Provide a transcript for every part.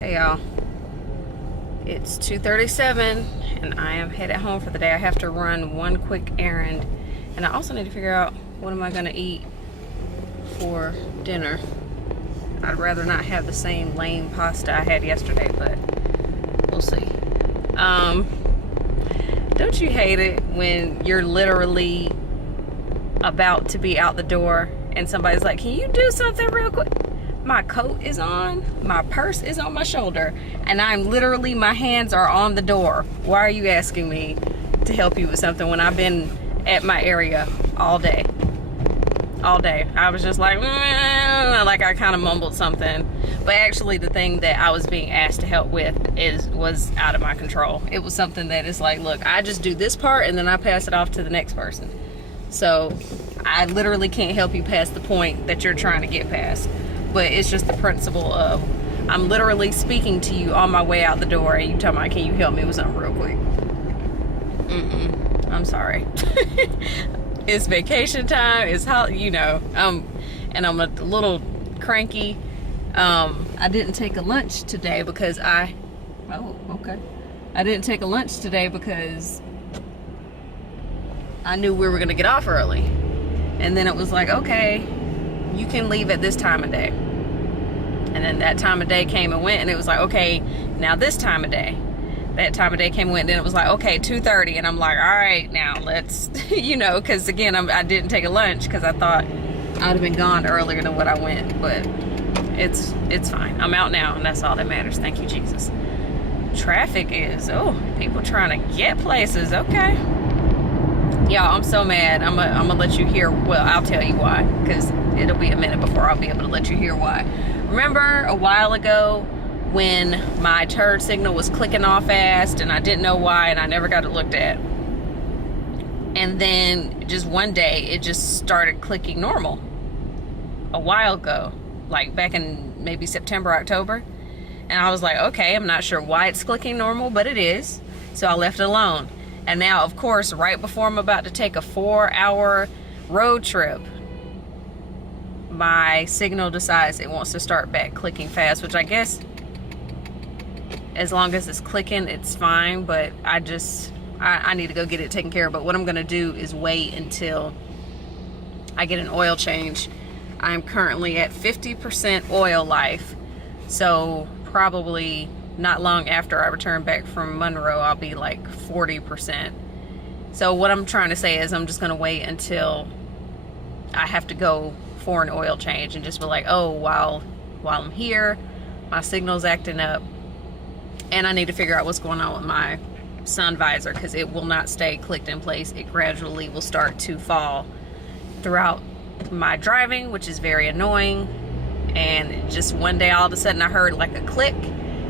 Hey y'all, it's 2:37 and I am headed home for the day. I have to run one quick errand and I also need to figure out what am I gonna eat for dinner. I'd rather not have the same lame pasta I had yesterday, but we'll see. Don't you hate it when you're literally about to be out the door and somebody's like, can you do something real quick? My coat is on, my purse is on my shoulder, and I'm literally, my hands are on the door. Why are you asking me to help you with something when I've been at my area all day? All day. I was just like I kind of mumbled something. But actually the thing that I was being asked to help with was out of my control. It was something that is like, look, I just do this part and then I pass it off to the next person. So I literally can't help you past the point that you're trying to get past. But it's just the principle of I'm literally speaking to you on my way out the door and you tell me, can you help me with something real quick? I'm sorry. It's vacation time. It's how, you know, and I'm a little cranky. I didn't take a lunch today because I didn't take a lunch today because I knew we were gonna get off early. And then it was like, okay, you can leave at this time of day. And then that time of day came and went, and it was like, okay, now this time of day. That time of day came and went, and then it was like, okay, 2:30, and I'm like, all right, now let's, you know, because again, I didn't take a lunch because I thought I'd have been gone earlier than what I went, but it's fine. I'm out now, and that's all that matters. Thank you, Jesus. Traffic is, people trying to get places. Okay. Y'all, I'm so mad. I'm gonna let you hear, well, I'll tell you why, because it'll be a minute before I'll be able to let you hear why. Remember a while ago when my turn signal was clicking off fast and I didn't know why and I never got it looked at? And then just one day it just started clicking normal a while ago, like back in maybe September, October. And I was like, okay, I'm not sure why it's clicking normal, but it is. So I left it alone. And now, of course, right before I'm about to take a 4-hour road trip, my signal decides it wants to start back clicking fast, which I guess as long as it's clicking, it's fine. But I need to go get it taken care of. But what I'm going to do is wait until I get an oil change. I'm currently at 50% oil life. So probably not long after I return back from Monroe, I'll be like 40%. So what I'm trying to say is I'm just going to wait until I have to go for an oil change and just be like, oh, while I'm here, my signal's acting up and I need to figure out what's going on with my sun visor because it will not stay clicked in place. It gradually will start to fall throughout my driving, which is very annoying. And just one day all of a sudden I heard like a click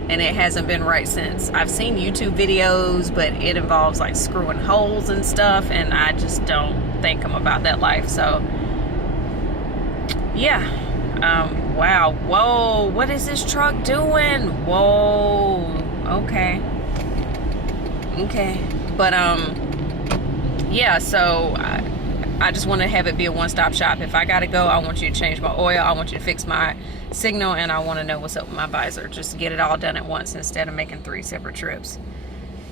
and it hasn't been right since. I've seen YouTube videos, but it involves like screwing holes and stuff, and I just don't think I'm about that life. So yeah, wow, whoa, what is this truck doing? Whoa, okay, but yeah, so I just want to have it be a one-stop shop. If I gotta go, I want you to change my oil, I want you to fix my signal, and I want to know what's up with my visor. Just get it all done at once instead of making 3 separate trips.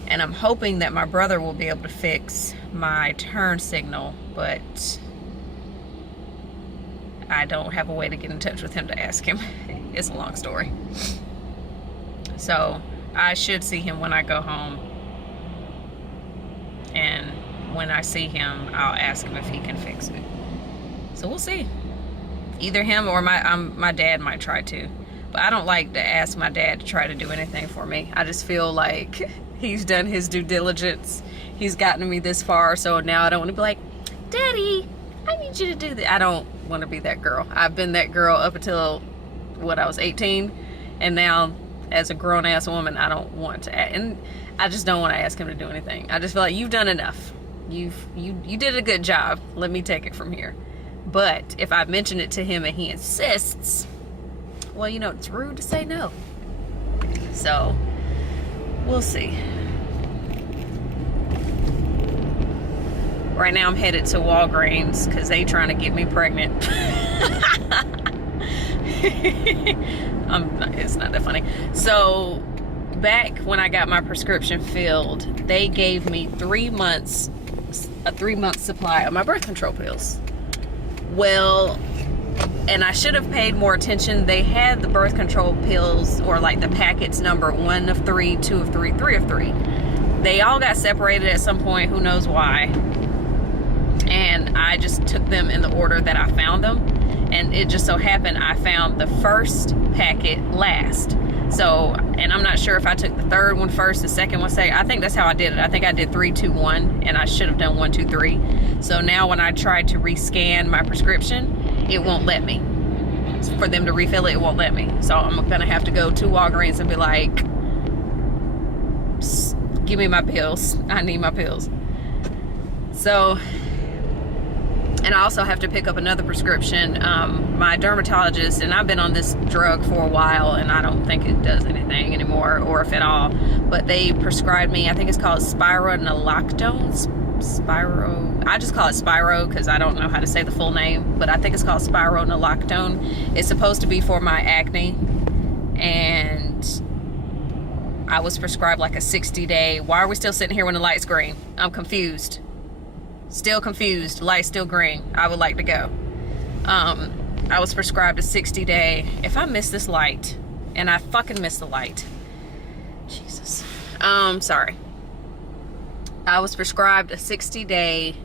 And I'm hoping that my brother will be able to fix my turn signal, but I don't have a way to get in touch with him to ask him. It's a long story. So I should see him when I go home, and when I see him, I'll ask him if he can fix it. So we'll see. Either him or my dad might try to. But I don't like to ask my dad to try to do anything for me. I just feel like he's done his due diligence. He's gotten me this far, so now I don't want to be like, Daddy, I need you to do that. I don't want to be that girl. I've been that girl up until, I was 18. And now, as a grown-ass woman, I don't want to, and I just don't want to ask him to do anything. I just feel like you've done enough. You did a good job. Let me take it from here. But if I mention it to him and he insists, well, you know, it's rude to say no. So we'll see. Right now I'm headed to Walgreens because they trying to get me pregnant. It's not that funny. So back when I got my prescription filled, they gave me 3 months, a 3-month supply of my birth control pills. Well, and I should have paid more attention. They had the birth control pills, or like the packets, number 1 of 3, 2 of 3, 3 of 3. They all got separated at some point, who knows why. And I just took them in the order that I found them. And it just so happened I found the first packet last. So, and I'm not sure if I took the third one first, the second one second. I think that's how I did it. I think I did 3, 2, 1, and I should have done 1, 2, 3. So now when I tried to rescan my prescription, it won't let me. For them to refill it, it won't let me. So I'm gonna have to go to Walgreens and be like, give me my pills. I need my pills. So, and I also have to pick up another prescription. My dermatologist, and I've been on this drug for a while, and I don't think it does anything anymore, or if at all, but they prescribed me, I think it's called spironolactone. I just call it Spiro because I don't know how to say the full name, but I think it's called spironolactone. It's supposed to be for my acne, and I was prescribed like a 60-day. Why are we still sitting here when the light's green? I'm confused. Still confused. Light's still green. I would like to go. I was prescribed a 60-day. If I miss this light, and I fucking miss the light. Jesus. Sorry. I was prescribed a 60-day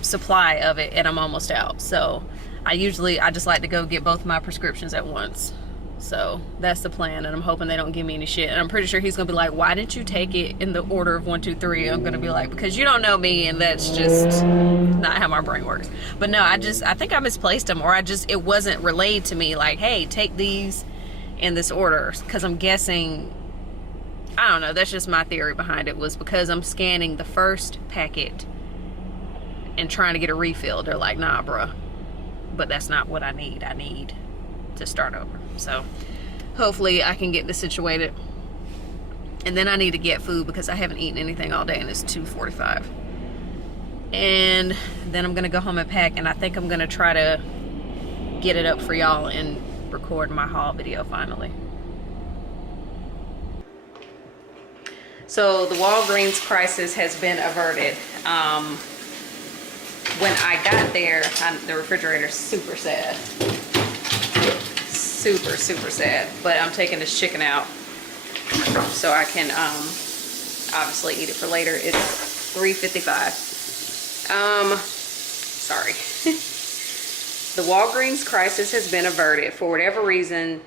supply of it, and I'm almost out. So I just like to go get both my prescriptions at once. So that's the plan, and I'm hoping they don't give me any shit. And I'm pretty sure he's gonna be like, why didn't you take it in the order of 1, 2, 3? I'm gonna be like, because you don't know me, and that's just not how my brain works. But no, I think I misplaced them, or it wasn't relayed to me like, hey, take these in this order. Because I'm guessing, I don't know, that's just my theory behind it, was because I'm scanning the first packet and trying to get a refill. They're like, nah, bruh. But that's not what I need. I need to start over. So hopefully I can get this situated. And then I need to get food because I haven't eaten anything all day, and it's 2:45. And then I'm gonna go home and pack, and I think I'm gonna try to get it up for y'all and record my haul video finally. So the Walgreens crisis has been averted. When I got there, the refrigerator's super sad. Super, super sad. But I'm taking this chicken out so I can obviously eat it for later. It's 3:55. Sorry. The Walgreens crisis has been averted. For whatever reason,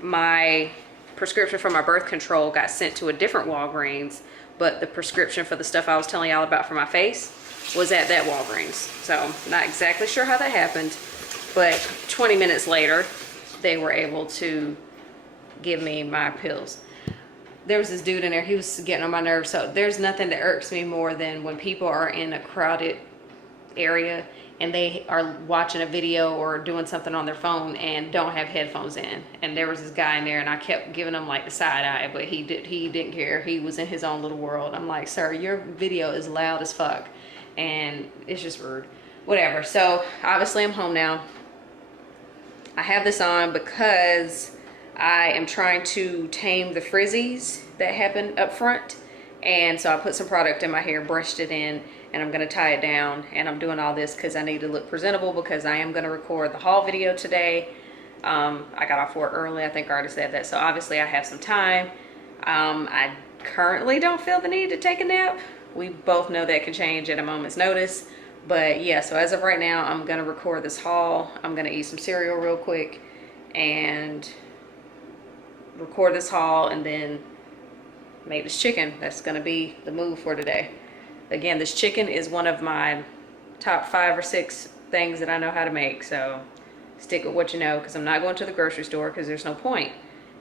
my prescription for my birth control got sent to a different Walgreens, but the prescription for the stuff I was telling y'all about for my face was at that Walgreens. So not exactly sure how that happened, but 20 minutes later, they were able to give me my pills. There was this dude in there, he was getting on my nerves. So there's nothing that irks me more than when people are in a crowded area and they are watching a video or doing something on their phone and don't have headphones in. And there was this guy in there, and I kept giving him like the side eye, but he didn't care. He was in his own little world. I'm like, sir, your video is loud as fuck, and it's just rude. Whatever. So obviously I'm home now. I have this on because I am trying to tame the frizzies that happen up front. And so I put some product in my hair, brushed it in, and I'm gonna tie it down. And I'm doing all this because I need to look presentable, because I am gonna record the haul video today. I got off work early, I think I already said that. So obviously I have some time. I currently don't feel the need to take a nap. We both know that can change at a moment's notice. But yeah, so as of right now, I'm gonna record this haul. I'm gonna eat some cereal real quick and record this haul, and then make this chicken. That's gonna be the move for today. Again, this chicken is one of my top 5 or 6 things that I know how to make. So stick with what you know, because I'm not going to the grocery store because there's no point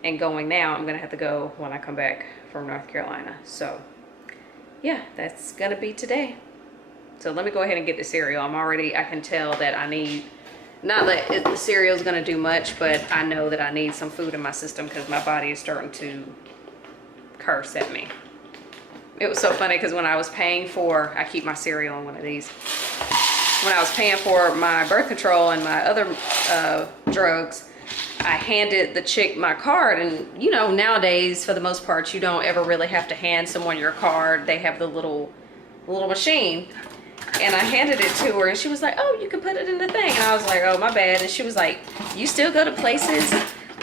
in going now. I'm gonna have to go when I come back from North Carolina. So yeah, that's gonna be today. So let me go ahead and get the cereal. I can tell that I need, not that the cereal is gonna do much, but I know that I need some food in my system because my body is starting to curse at me. It was so funny because when I was paying for, I keep my cereal in one of these. when I was paying for my birth control and my other drugs, I handed the chick my card. And you know, nowadays, for the most part, you don't ever really have to hand someone your card. They have the little machine. And I handed it to her and she was like, oh, you can put it in the thing. And I was like, oh, my bad. And she was like, you still go to places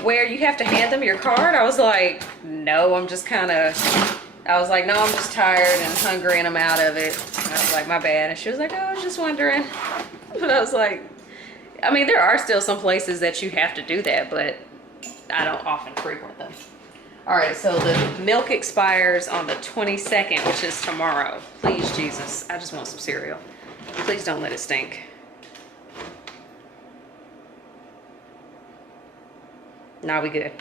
where you have to hand them your card? I was like, no, I'm just kind of, I was like, no, I'm just tired and hungry and I'm out of it. And I was like, my bad. And she was like, oh, I was just wondering. But I was like, I mean, there are still some places that you have to do that, but I don't often frequent them. All right, so the milk expires on the 22nd, which is tomorrow. Please, Jesus, I just want some cereal. Please don't let it stink. Nah, we good.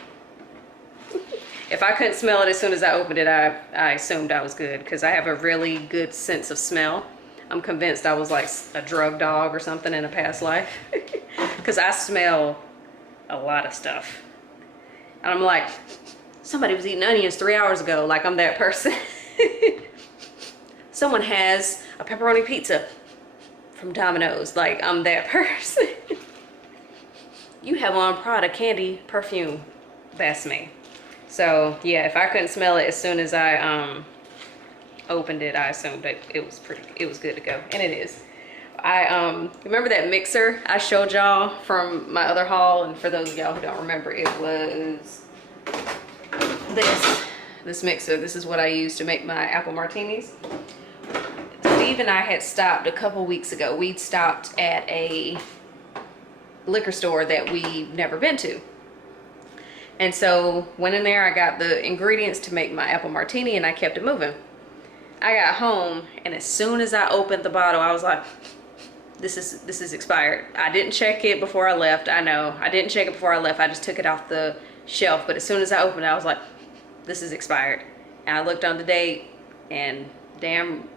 If I couldn't smell it as soon as I opened it, I assumed I was good because I have a really good sense of smell. I'm convinced I was like a drug dog or something in a past life because I smell a lot of stuff. And I'm like, somebody was eating onions 3 hours ago. Like, I'm that person. Someone has a pepperoni pizza from Domino's. Like, I'm that person. You have on Prada candy perfume. That's me. So yeah, if I couldn't smell it as soon as I opened it, I assumed that it was good to go, and it is. I remember that mixer I showed y'all from my other haul, and for those of y'all who don't remember, it was this mixer. This is what I use to make my apple martinis. Steve and I had stopped a couple weeks ago. We'd stopped at a liquor store that we've never been to. And so went in there, I got the ingredients to make my apple martini, and I kept it moving. I got home, and as soon as I opened the bottle, I was like, this is expired. I didn't check it before I left. I know, I didn't check it before I left. I just took it off the shelf. But as soon as I opened it, I was like, this is expired. And I looked on the date, and damn,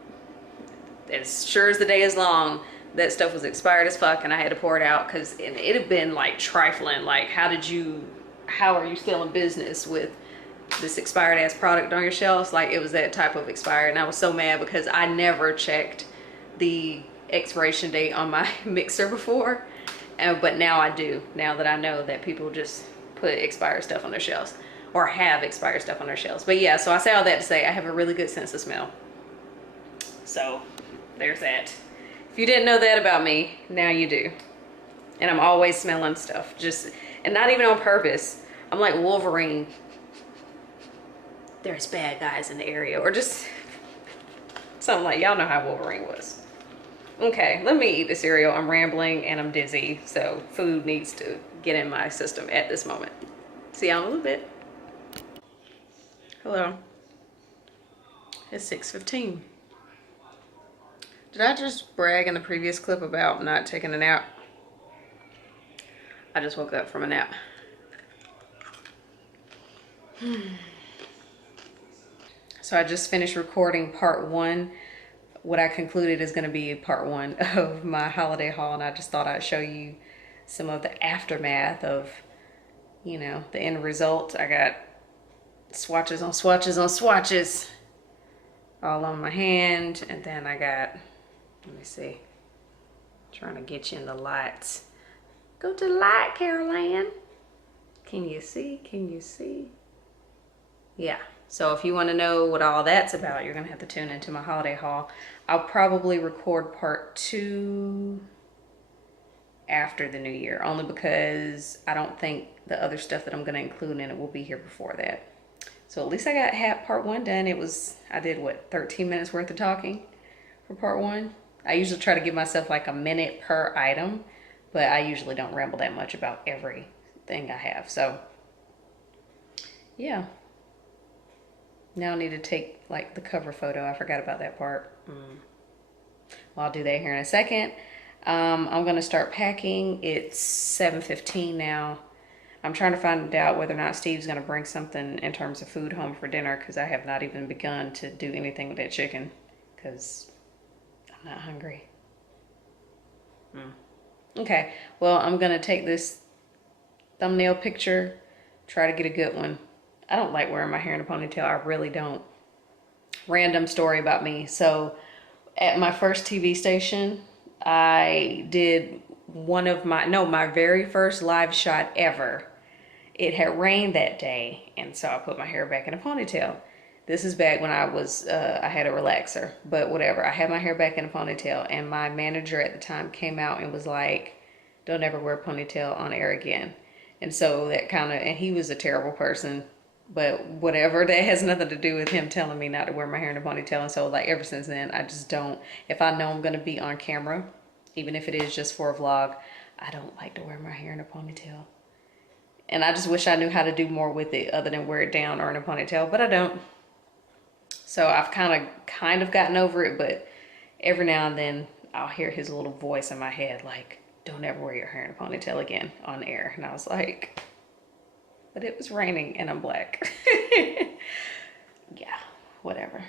as sure as the day is long, that stuff was expired as fuck, and I had to pour it out because it had been like trifling. Like, how are you still in business with this expired ass product on your shelves? Like, it was that type of expired, and I was so mad because I never checked the expiration date on my mixer before, but now I do, now that I know that people just put expired stuff on their shelves or have expired stuff on their shelves. But yeah, so I say all that to say I have a really good sense of smell. So there's that. If you didn't know that about me, now you do. And I'm always smelling stuff, and not even on purpose. I'm like Wolverine. There's bad guys in the area, or just something like, y'all know how Wolverine was. Okay, let me eat the cereal. I'm rambling and I'm dizzy, so food needs to get in my system at this moment. See y'all in a little bit. Hello. It's 6:15. Did I just brag in the previous clip about not taking a nap? I just woke up from a nap. So I just finished recording part 1. What I concluded is going to be part 1 of my holiday haul, and I just thought I'd show you some of the aftermath of, you know, the end result. I got swatches on swatches on swatches all on my hand, and then I got, let me see, trying to get you in the lights. Go to the light, Caroline. Can you see? Can you see? Yeah. So if you want to know what all that's about, you're going to have to tune into my holiday haul. I'll probably record part 2 after the new year, only because I don't think the other stuff that I'm going to include in it will be here before that. So at least I got part 1 done. I did what, 13 minutes worth of talking for part 1. I usually try to give myself like a minute per item, but I usually don't ramble that much about everything I have. So yeah. Now I need to take like the cover photo. I forgot about that part. Well, I'll do that here in a second. I'm gonna start packing. It's 7:15 now. I'm trying to find out whether or not Steve's gonna bring something in terms of food home for dinner, because I have not even begun to do anything with that chicken because I'm not hungry. Okay, well, I'm gonna take this thumbnail picture, try to get a good one. I don't like wearing my hair in a ponytail. I really don't. Random story about me. So at my first TV station, I did my very first live shot ever. It had rained that day, and so I put my hair back in a ponytail. This is back when I had a relaxer, but whatever. I had my hair back in a ponytail, and my manager at the time came out and was like, don't ever wear a ponytail on air again. And so and he was a terrible person, but whatever, that has nothing to do with him telling me not to wear my hair in a ponytail. And so like ever since then, I just don't, if I know I'm going to be on camera, even if it is just for a vlog, I don't like to wear my hair in a ponytail. And I just wish I knew how to do more with it other than wear it down or in a ponytail, but I don't. So I've kind of gotten over it, but every now and then I'll hear his little voice in my head like, don't ever wear your hair in a ponytail again on air. And I was like, but it was raining and I'm black. Yeah, whatever.